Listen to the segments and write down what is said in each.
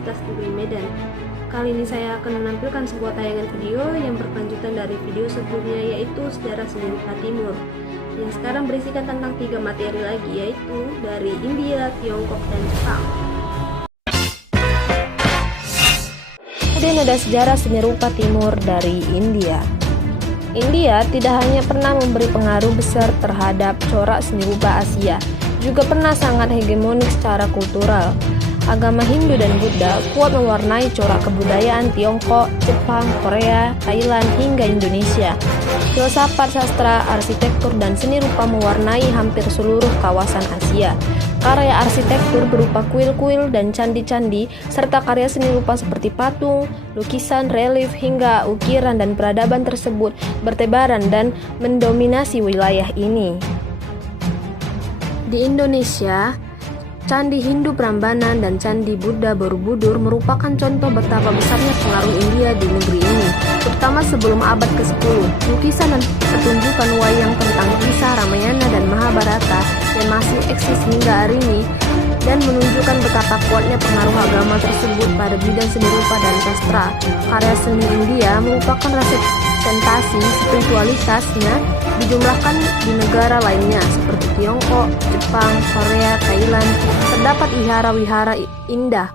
Universitas Negeri Medan. Kali ini saya akan menampilkan sebuah tayangan video yang berkelanjutan dari video sebelumnya, yaitu Sejarah Seni Rupa Timur, yang sekarang berisikan tentang 3 materi lagi, yaitu dari India, Tiongkok, dan Jepang. Kemudian ada sejarah seni rupa timur dari India. India tidak hanya pernah memberi pengaruh besar terhadap corak seni rupa Asia, juga pernah sangat hegemonik secara kultural. Agama Hindu dan Buddha kuat mewarnai corak kebudayaan Tiongkok, Jepang, Korea, Thailand, hingga Indonesia. Filsafat, sastra, arsitektur, dan seni rupa mewarnai hampir seluruh kawasan Asia. Karya arsitektur berupa kuil-kuil dan candi-candi, serta karya seni rupa seperti patung, lukisan, relief, hingga ukiran dan peradaban tersebut bertebaran dan mendominasi wilayah ini. Di Indonesia, Candi Hindu Prambanan dan Candi Buddha Borobudur merupakan contoh betapa besarnya pengaruh India di negeri ini, terutama sebelum abad ke-10. Lukisan dan pertunjukan wayang tentang kisah Ramayana dan Mahabharata yang masih eksis hingga hari ini dan menunjukkan betapa kuatnya pengaruh agama tersebut pada bidang seni rupa dan sastra. Karya seni India merupakan representasi spiritualitasnya dijumlahkan di negara lainnya seperti Tiongkok, Jepang, Korea, Thailand. Terdapat wihara-wihara indah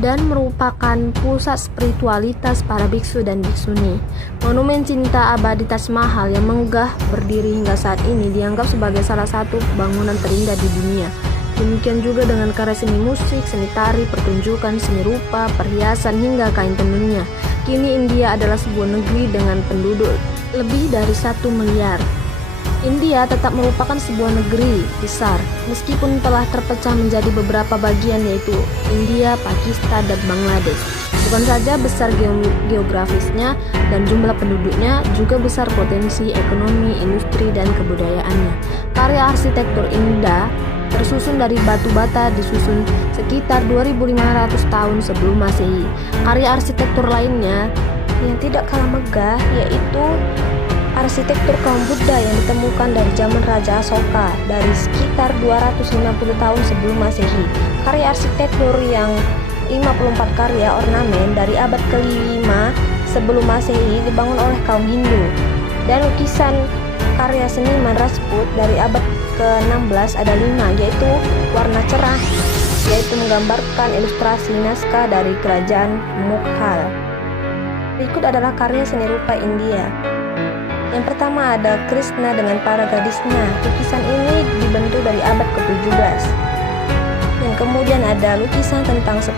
dan merupakan pusat spiritualitas para biksu dan biksuni. Monumen cinta abadi Taj Mahal yang megah berdiri hingga saat ini dianggap sebagai salah satu bangunan terindah di dunia. Demikian juga dengan karya seni musik, seni tari, pertunjukan, seni rupa, perhiasan, hingga kain tenunnya. Kini India adalah sebuah negeri dengan penduduk lebih dari 1 miliar. India tetap merupakan sebuah negeri besar, meskipun telah terpecah menjadi beberapa bagian, yaitu India, Pakistan, dan Bangladesh. Bukan saja besar geografisnya dan jumlah penduduknya, juga besar potensi ekonomi, industri, dan kebudayaannya. Karya arsitektur India tersusun dari batu bata disusun sekitar 2500 tahun sebelum Masehi. Karya arsitektur lainnya yang tidak kalah megah yaitu arsitektur kaum Buddha yang ditemukan dari zaman Raja Asoka dari sekitar 250 tahun sebelum Masehi. Karya arsitektur yang 54 karya ornamen dari abad ke-5 sebelum Masehi dibangun oleh kaum Hindu. Dan lukisan karya seniman Rajput dari abad ke-16 ada 5, yaitu warna cerah, yaitu menggambarkan ilustrasi naskah dari kerajaan Mughal. Berikut adalah karya seni rupa India. Yang pertama ada Krishna dengan para gadisnya. Lukisan ini dibentuk dari abad ke-17. Dan kemudian ada lukisan tentang 10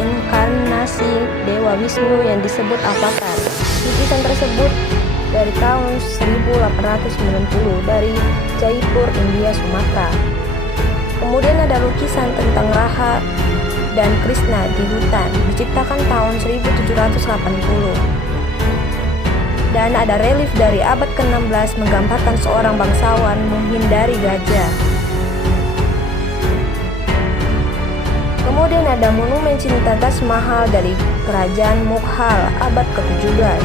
inkarnasi Dewa Wisnu yang disebut Avatar. Lukisan tersebut dari tahun 1890 dari Jaipur, India, Sumatera. Kemudian ada lukisan tentang Raha dan Krishna di hutan, diciptakan tahun 1780. Dan ada relief dari abad ke-16 menggambarkan seorang bangsawan menghindari gajah. Kemudian ada monumen cinta Taj Mahal dari kerajaan Mughal abad ke-17.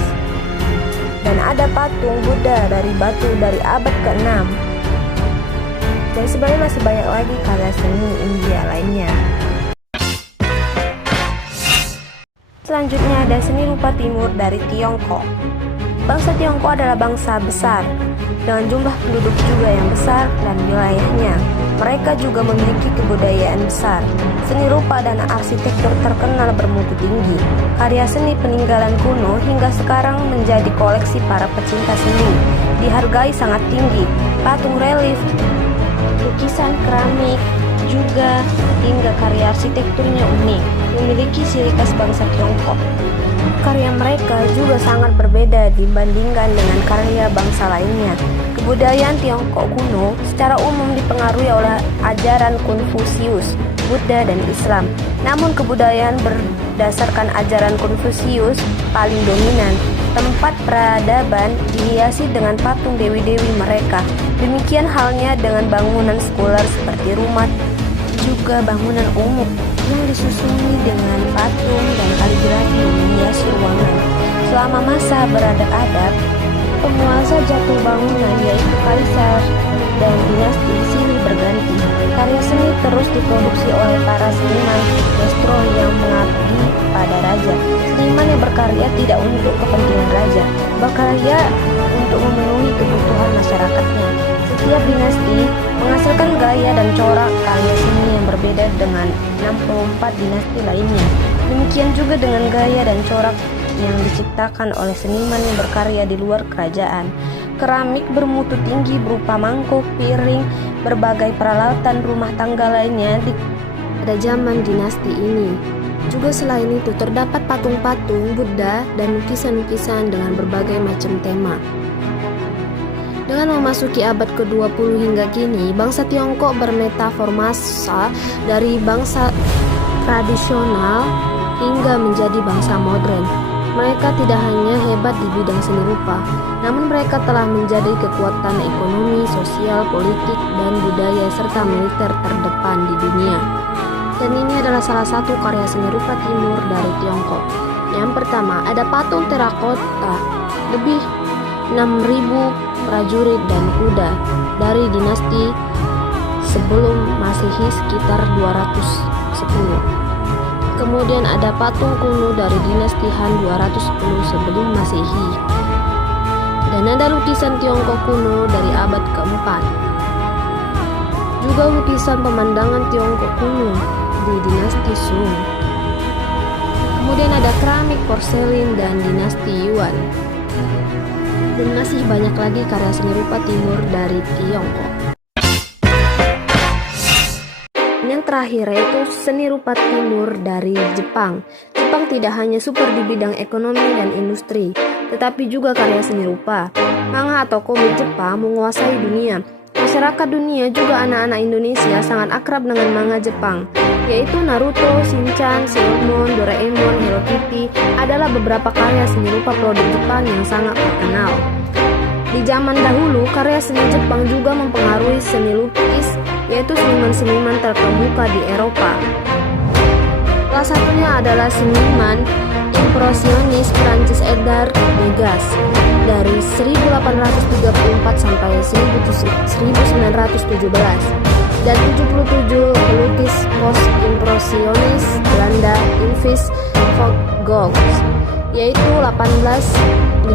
Dan ada patung Buddha dari batu dari abad ke-6. Dan sebenarnya masih banyak lagi karya seni India lainnya. Selanjutnya ada seni rupa timur dari Tiongkok. Bangsa Tiongkok adalah bangsa besar dengan jumlah penduduk juga yang besar dan wilayahnya. Mereka juga memiliki kebudayaan besar. Seni rupa dan arsitektur terkenal bermutu tinggi. Karya seni peninggalan kuno hingga sekarang menjadi koleksi para pecinta seni. Dihargai sangat tinggi. Patung relief, lukisan keramik, juga hingga karya arsitekturnya unik, memiliki ciri khas bangsa Tiongkok. Karya mereka juga sangat berbeda dibandingkan dengan karya bangsa lainnya. Kebudayaan Tiongkok kuno secara umum dipengaruhi oleh ajaran Konfusius, Buddha, dan Islam. Namun kebudayaan berdasarkan ajaran Konfusius paling dominan. Tempat peradaban dihiasi dengan patung dewi-dewi mereka. Demikian halnya dengan bangunan sekuler seperti rumah, juga bangunan umum yang disusuni dengan patung dan kaligrafi menghiasi ruangan. Selama masa beradab-adab, penguasa jatuh bangunan yaitu kaisar dan dinasti silih berganti. Karya seni terus diproduksi oleh para seniman maestro yang mengabdi pada raja. Seniman yang berkarya tidak untuk kepentingan raja, berkarya untuk memenuhi kebutuhan masyarakatnya. Setiap dinasti menghasilkan gaya dan corak karya seni yang berbeda dengan 64 dinasti lainnya. Demikian juga dengan gaya dan corak yang diciptakan oleh seniman yang berkarya di luar kerajaan. Keramik bermutu tinggi berupa mangkuk, piring, berbagai peralatan rumah tangga lainnya pada zaman dinasti ini. Juga selain itu terdapat patung-patung Buddha dan lukisan-lukisan dengan berbagai macam tema. Dengan memasuki abad ke-20 hingga kini, bangsa Tiongkok bermetaformasa dari bangsa tradisional hingga menjadi bangsa modern. Mereka tidak hanya hebat di bidang seni rupa, namun mereka telah menjadi kekuatan ekonomi, sosial, politik, dan budaya serta militer terdepan di dunia. Dan ini adalah salah satu karya seni rupa timur dari Tiongkok. Yang pertama, ada patung terakota lebih 6.000 prajurit dan kuda dari dinasti sebelum Masehi sekitar 210. Kemudian ada patung kuno dari dinasti Han 210 sebelum Masehi. Dan ada lukisan Tiongkok kuno dari abad keempat. Juga lukisan pemandangan Tiongkok kuno di dinasti Sung. Kemudian ada keramik porselin dan dinasti Yuan. Dan masih banyak lagi karya seni rupa timur dari Tiongkok. Yang terakhir yaitu seni rupa timur dari Jepang. Jepang tidak hanya super di bidang ekonomi dan industri, tetapi juga karya seni rupa. Manga atau komik Jepang menguasai dunia. Masyarakat dunia juga anak-anak Indonesia sangat akrab dengan manga Jepang, yaitu Naruto, Shinchan, Sailor Moon, Doraemon, Hello Kitty adalah beberapa karya seni rupa produk Jepang yang sangat terkenal. Di zaman dahulu, karya seni Jepang juga mempengaruhi seni lukis, yaitu seniman-seniman terkemuka di Eropa. Salah satunya adalah seniman impresionis Prancis Edgar Degas dari 1834 sampai 1917 dan 77 pelukis post-impresionis Belanda Yves van Gogh yaitu 1853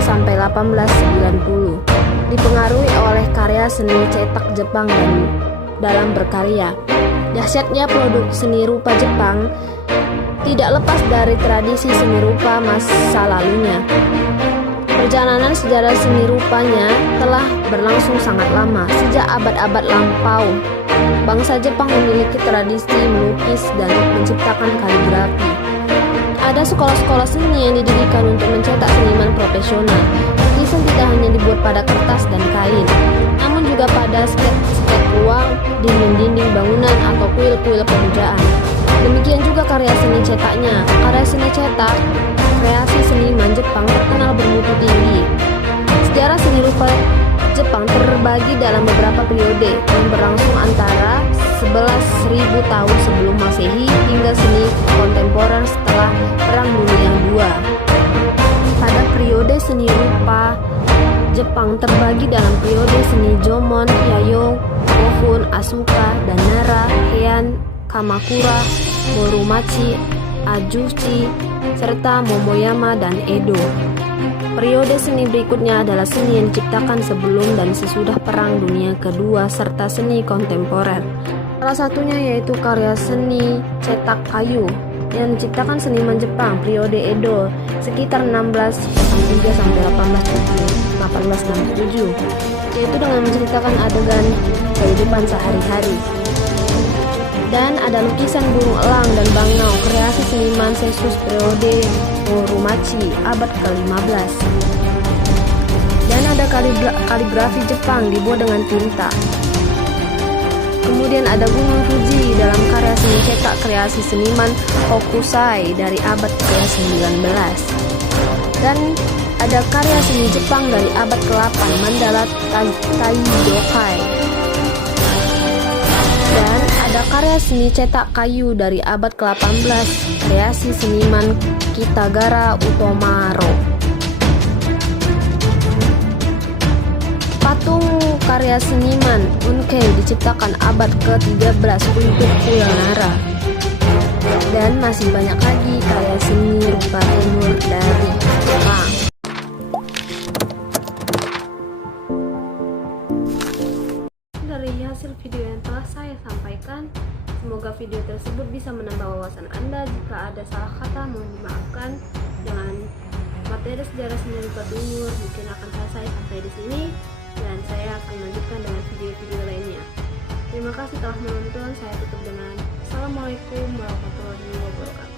sampai 1890. Dipengaruhi oleh karya seni cetak Jepang dan dalam berkarya. Dahsyatnya produk seni rupa Jepang tidak lepas dari tradisi seni rupa masa lalunya. Perjalanan sejarah seni rupanya telah berlangsung sangat lama, sejak abad-abad lampau. Bangsa Jepang memiliki tradisi melukis dan menciptakan kaligrafi. Ada sekolah-sekolah seni yang didirikan untuk mencetak seniman profesional. Lukisan tidak hanya dibuat pada kertas dan kain, namun juga pada sket-sket ruang, dinding-dinding bangunan, atau kuil-kuil pemujaan. Demikian juga karya seni cetaknya. Karya seni cetak, kreasi seniman Jepang terkenal bermutu tinggi. Sejarah seni rupa Jepang terbagi dalam beberapa periode yang berlangsung antara 11.000 tahun sebelum Masehi hingga seni kontemporer setelah Perang Dunia II. Pada periode seni rupa Jepang terbagi dalam periode seni Jomon, Yayoi, Kofun, Asuka, dan Nara, Heian, Kamakura, Muromachi, Ajuchi, serta Momoyama dan Edo. Periode seni berikutnya adalah seni yang diciptakan sebelum dan sesudah Perang Dunia Kedua serta seni kontemporer. Salah satunya yaitu karya seni cetak kayu yang diciptakan seniman Jepang periode Edo sekitar 1603 sampai 1867, yaitu dengan menceritakan adegan kehidupan sehari-hari. Dan ada lukisan burung elang dan bangau kreasi seniman Seisus periode Muromachi abad ke-15. Dan ada kaligrafi Jepang dibuat dengan tinta. Kemudian ada Gunung Fuji dalam karya seni cetak kreasi seniman Hokusai dari abad ke-19. Dan ada karya seni Jepang dari abad ke-8 Mandala Taiyokai. Dan ada karya seni cetak kayu dari abad ke-18 kreasi seniman Kitagara Utomaro. Patung karya seniman Unkei diciptakan abad ke-13 untuk Pulau Nara. Dan masih banyak lagi karya seni rupa timur dari Jepang. Dari hasil video yang telah saya sampaikan, semoga video tersebut bisa menambah wawasan Anda. Jika ada salah kata, mohon dimaafkan. Dengan materi sejarah seni rupa timur mungkin akan selesai sampai di sini, dan saya akan lanjutkan dengan video-video lainnya. Terima kasih telah menonton. Saya tutup dengan Assalamualaikum warahmatullahi wabarakatuh.